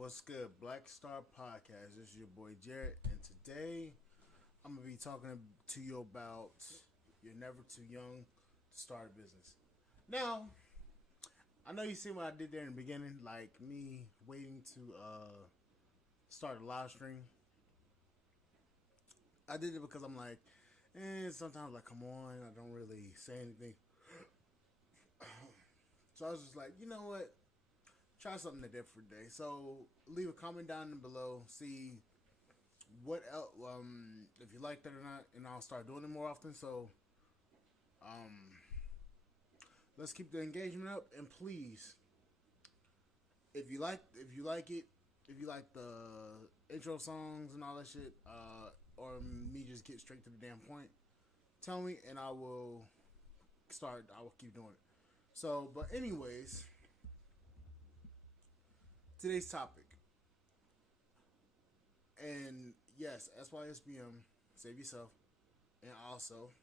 What's good, Black Star Podcast? This is your boy Jarrett, and today I'm gonna be talking to you about you're never too young to start a business. Now, I know you see what I did there in the beginning, like me waiting to start a live stream. I did it because I'm like, sometimes like, come on, I don't really say anything. So I was just like, you know what? Try something different today. So leave a comment down below. See what else, if you like that or not, and I'll start doing it more often. So let's keep the engagement up, and please, if you like the intro songs and all that shit, or me just get straight to the damn point, tell me, and I will start. I will keep doing it. So, but anyways, today's topic, and yes, SYSBM, save yourself, and also,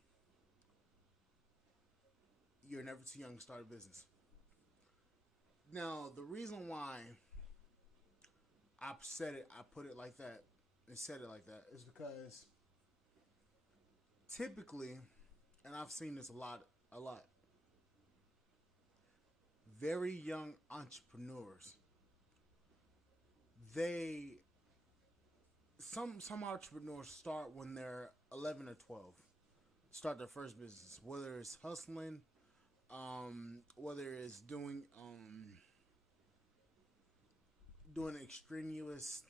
you're never too young to start a business. Now, the reason why I put it like that, and said it like that, is because typically, and I've seen this a lot, very young entrepreneurs, they some entrepreneurs start when they're 11 or 12, start their first business, whether it's hustling, whether it's doing extraneous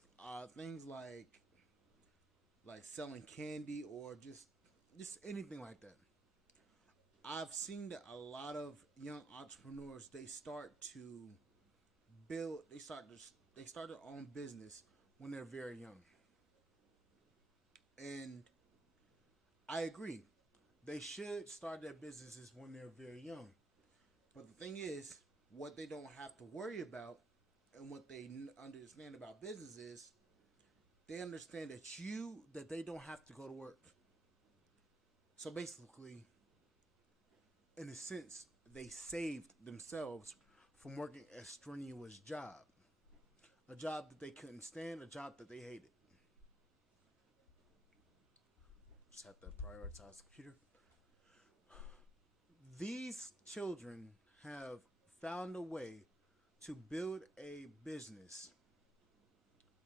things like selling candy, or just anything like that. I've seen that a lot of young entrepreneurs, they start their own business when they're very young. And I agree. They should start their businesses when they're very young. But the thing is, what they don't have to worry about, and what they understand about business is, they understand that they don't have to go to work. So basically, in a sense, they saved themselves from working a strenuous job. A job that they couldn't stand, a job that they hated. Just have to prioritize the computer. These children have found a way to build a business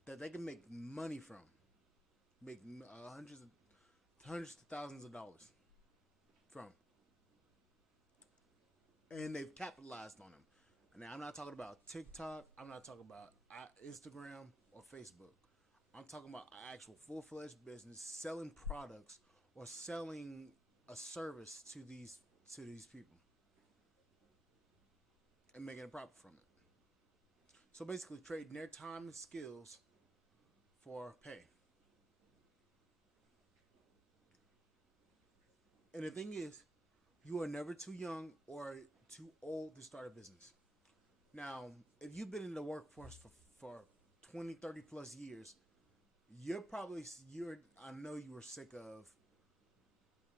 that they can make money from, make hundreds to thousands of dollars from, and they've capitalized on them. Now, I'm not talking about TikTok. I'm not talking about Instagram or Facebook. I'm talking about an actual full-fledged business selling products or selling a service to these people and making a profit from it. So basically, trading their time and skills for pay. And the thing is, you are never too young or too old to start a business. Now, if you've been in the workforce for 20, 30 plus years, I know you were sick of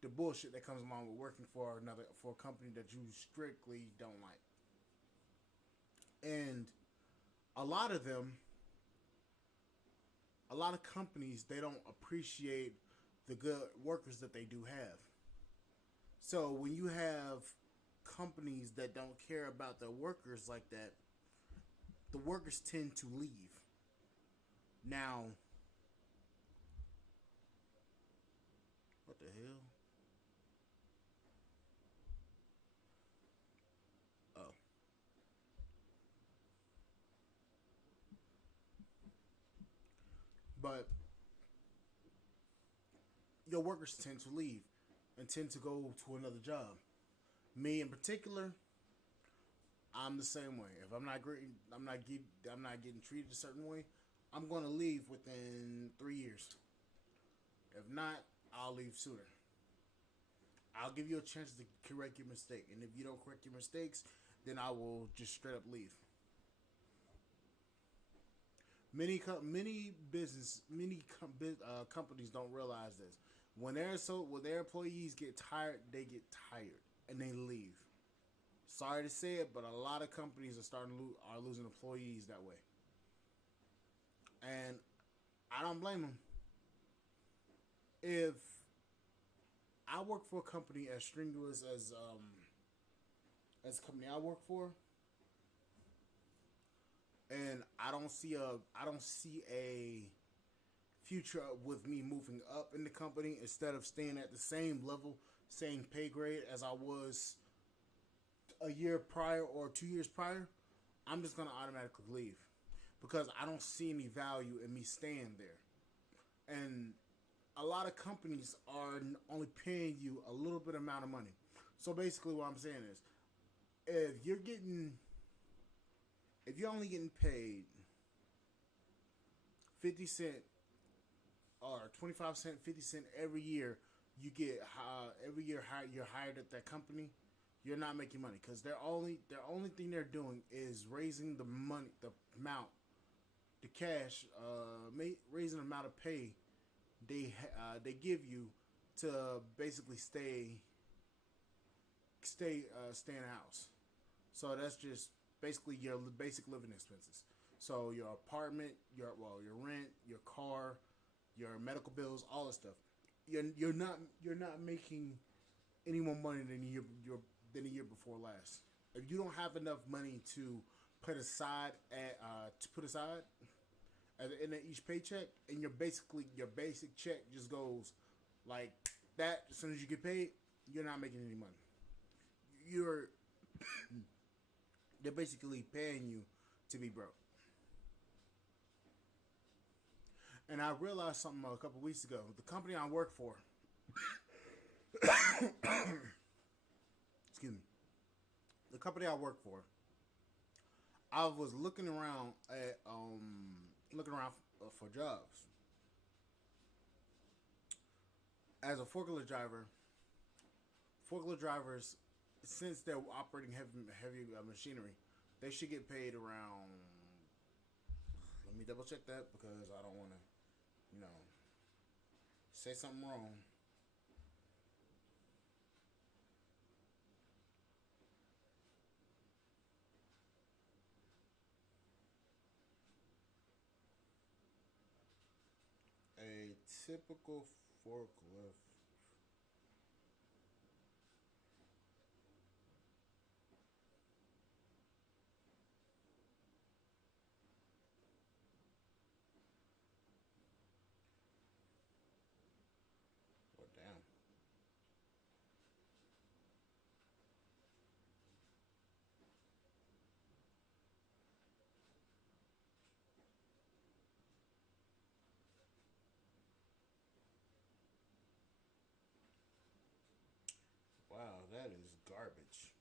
the bullshit that comes along with working for a company that you strictly don't like. And a lot of companies, they don't appreciate the good workers that they do have. So when you have companies that don't care about their workers like that, the workers tend to leave. Now, what the hell? Oh. But your workers tend to leave and tend to go to another job. Me in particular, I'm the same way. If I'm not great, I'm not getting treated a certain way, I'm going to leave within 3 years. If not, I'll leave sooner. I'll give you a chance to correct your mistake, and if you don't correct your mistakes, then I will just straight up leave. Many companies don't realize this. When their employees get tired, they get tired and they leave. Sorry to say it, but a lot of companies are losing employees that way. And I don't blame them. If I work for a company as strenuous as the company I work for, and I don't see a future with me moving up in the company instead of staying at the same level, same pay grade as I was a year prior or 2 years prior, I'm just gonna automatically leave because I don't see any value in me staying there. And a lot of companies are only paying you a little bit amount of money. So basically, what I'm saying is, if you're getting, if you're only getting paid 50 cent or 25 cent, 50 cent every year, you get every year you're hired at that company. You're not making money because their only thing they're doing is raising the money, the amount, the cash, raising the amount of pay they give you to basically stay in the house. So that's just basically your basic living expenses. So your apartment, your rent, your car, your medical bills, all this stuff. You're not making any more money than the year before last. If you don't have enough money to put aside at the end of each paycheck, and your basic check just goes like that as soon as you get paid, you're not making any money. You're They're basically paying you to be broke. And I realized something a couple weeks ago. The company I work for, excuse me, the company I work for, I was looking around for jobs as a forklift drivers, since they're operating heavy machinery, they should get paid around. Let me double check that because I don't want to, say something wrong. A typical forklift. Oh, damn. Wow, that is garbage.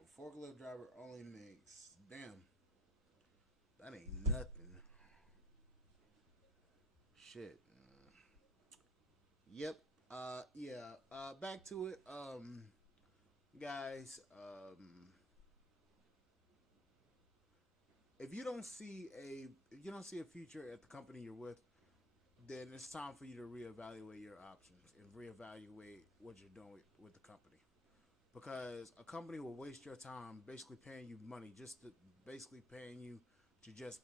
A forklift driver only makes, damn, that ain't nothing. Shit. Yep. Yeah. Back to it. Guys. If you don't see a future at the company you're with, then it's time for you to reevaluate your options and reevaluate what you're doing with the company. Because a company will waste your time basically paying you money, just to basically paying you to just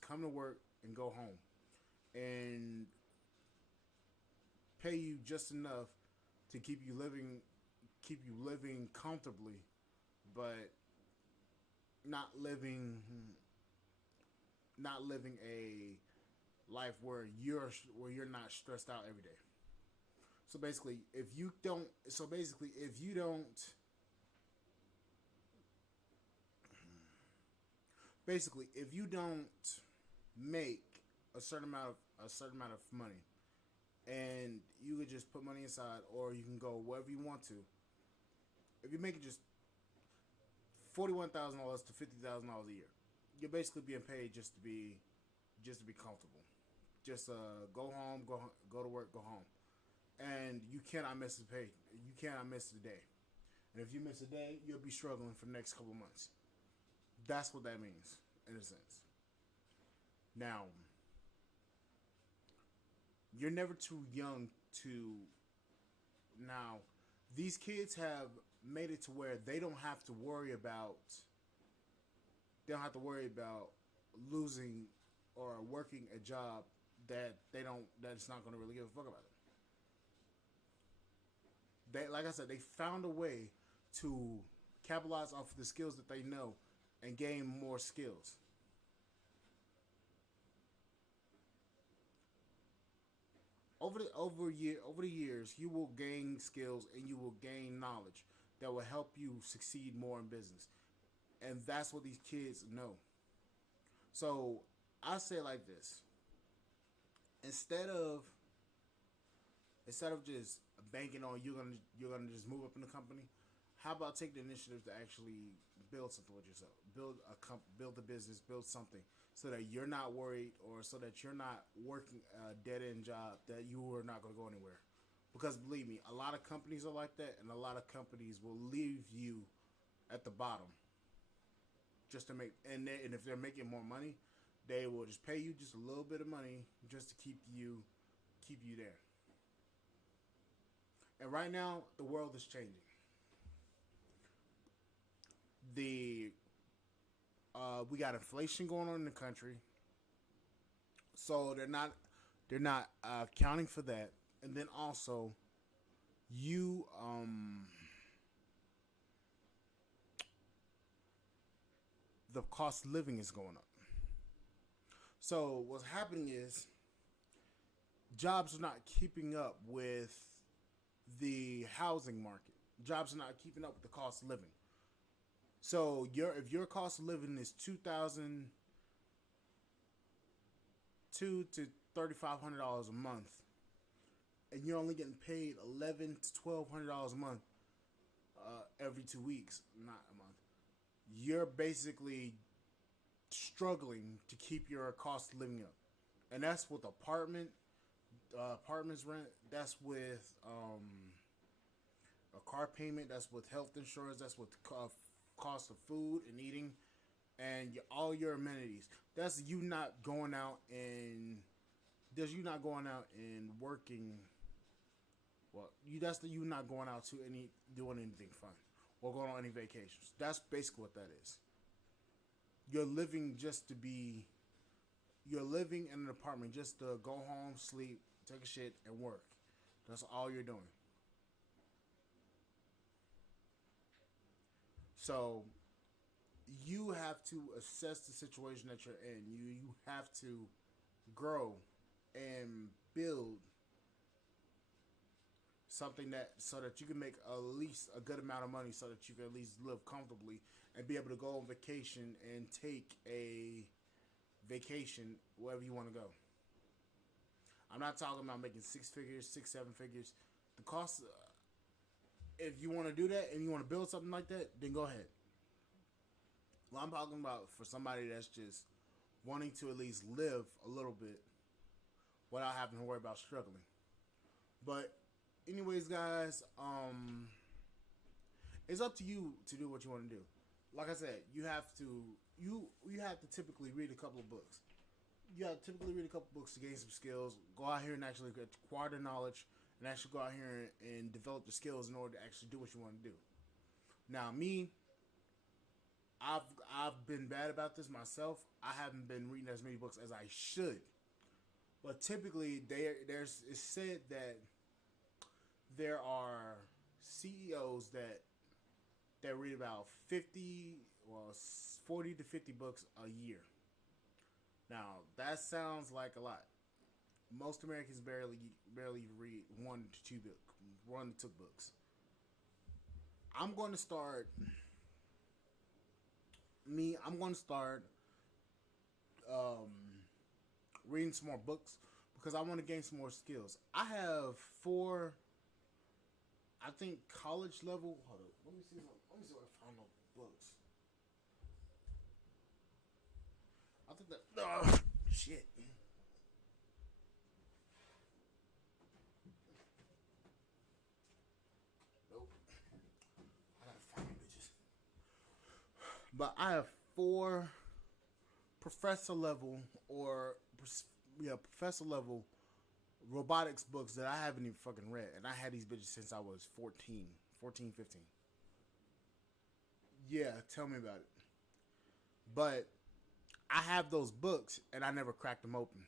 come to work and go home, and pay you just enough to keep you living comfortably, but not living not living a life where you're not stressed out every day. So basically, if you don't basically if you don't make a certain amount of money, and you could just put money aside, or you can go wherever you want to. If you make it just $41,000 to $50,000 a year, you're basically being paid just to be comfortable. Just go home, go to work, go home, and you cannot miss the pay. You cannot miss the day. And if you miss a day, you'll be struggling for the next couple of months. That's what that means, in a sense. Now, you're never too young to. Now, these kids have made it to where they don't have to worry about they don't have to worry about losing or working a job that they don't that's not going to really give a fuck about it. They, like I said, they found a way to capitalize off of the skills that they know and gain more skills. Over the years, you will gain skills and you will gain knowledge that will help you succeed more in business, and that's what these kids know. So I say it like this: instead of just banking on you're gonna just move up in the company, how about take the initiative to actually build something with yourself, build a business, build something, so that you're not worried, or so that you're not working a dead end job that you are not going to go anywhere. Because believe me, a lot of companies are like that, and a lot of companies will leave you at the bottom just to make, and if they're making more money, they will just pay you just a little bit of money just to keep you there. And right now, the world is changing. The We got inflation going on in the country, so they're not accounting for that. And then also, you the cost of living is going up. So what's happening is jobs are not keeping up with the housing market. Jobs are not keeping up with the cost of living. So if your cost of living is $2,000 to $3,500 a month, and you're only getting paid $1,100 to $1,200 a month every 2 weeks, not a month, you're basically struggling to keep your cost of living up, and that's with apartments rent. That's with a car payment. That's with health insurance. That's with cost of food and eating, and all your amenities. That's you not going out and working. Well, you not going out to doing anything fun or going on any vacations. That's basically what that is. You're living just to be. You're living in an apartment just to go home, sleep, take a shit, and work. That's all you're doing. So you have to assess the situation that you're in. You have to grow and build something that so that you can make at least a good amount of money, so that you can at least live comfortably and be able to go on vacation and take a vacation wherever you want to go. I'm not talking about making six figures, six, seven figures. The cost, if you want to do that and you want to build something like that, then go ahead. Well, I'm talking about for somebody that's just wanting to at least live a little bit without having to worry about struggling. But anyways, guys, it's up to you to do what you want to do. Like I said, you have to typically read a couple of books. You have to typically read a couple of books to gain some skills. Go out here and actually acquire the knowledge, and actually go out here and develop the skills in order to actually do what you want to do. Now, me, I've been bad about this myself. I haven't been reading as many books as I should. But typically, it's said that there are CEOs that read about 40 to 50 books a year. Now, that sounds like a lot. Most Americans barely read one to two books. I'm going to start reading some more books because I want to gain some more skills. I have 4, I think, college level. Hold up, let me see what I find on books. I think that shit. Nope. I gotta find bitches. But I have 4 professor level professor level robotics books that I haven't even fucking read, and I had these bitches since I was 14, 15. Yeah, tell me about it. But I have those books and I never cracked them open.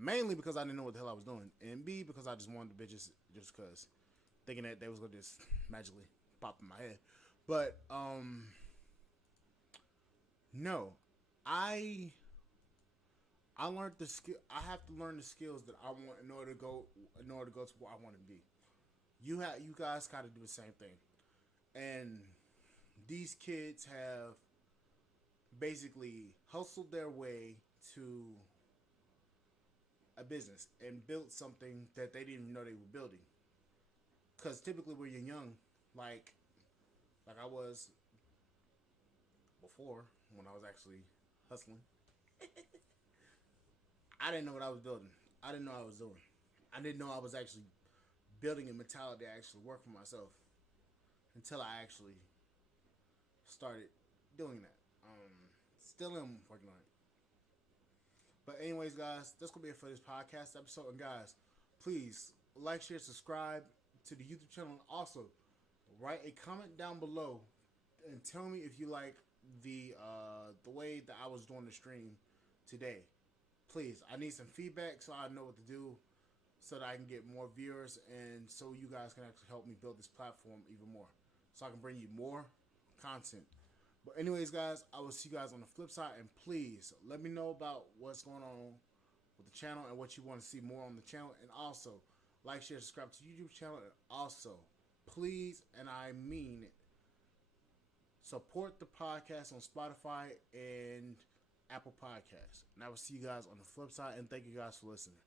Mainly because I didn't know what the hell I was doing, and B, because I just wanted the bitches just because, thinking that they was gonna just magically pop in my head. But no, I learned the skill. I have to learn the skills that I want in order to go to where I want to be. You guys got to do the same thing, and these kids have basically hustled their way to a business and built something that they didn't even know they were building. Because typically when you're young, like I was before when I was actually hustling, I didn't know what I was building. I didn't know what I was doing. I didn't know I was actually building a mentality to actually work for myself until I actually started doing that. Still am working on it. But anyways, guys, that's going to be it for this podcast episode. And guys, please like, share, subscribe to the YouTube channel. And also, write a comment down below and tell me if you like the way that I was doing the stream today. Please, I need some feedback so I know what to do so that I can get more viewers and so you guys can actually help me build this platform even more so I can bring you more content. But anyways, guys, I will see you guys on the flip side, and please let me know about what's going on with the channel and what you want to see more on the channel. And also, like, share, subscribe to the YouTube channel. And also, please, and I mean it, support the podcast on Spotify and Apple Podcasts. And I will see you guys on the flip side, and thank you guys for listening.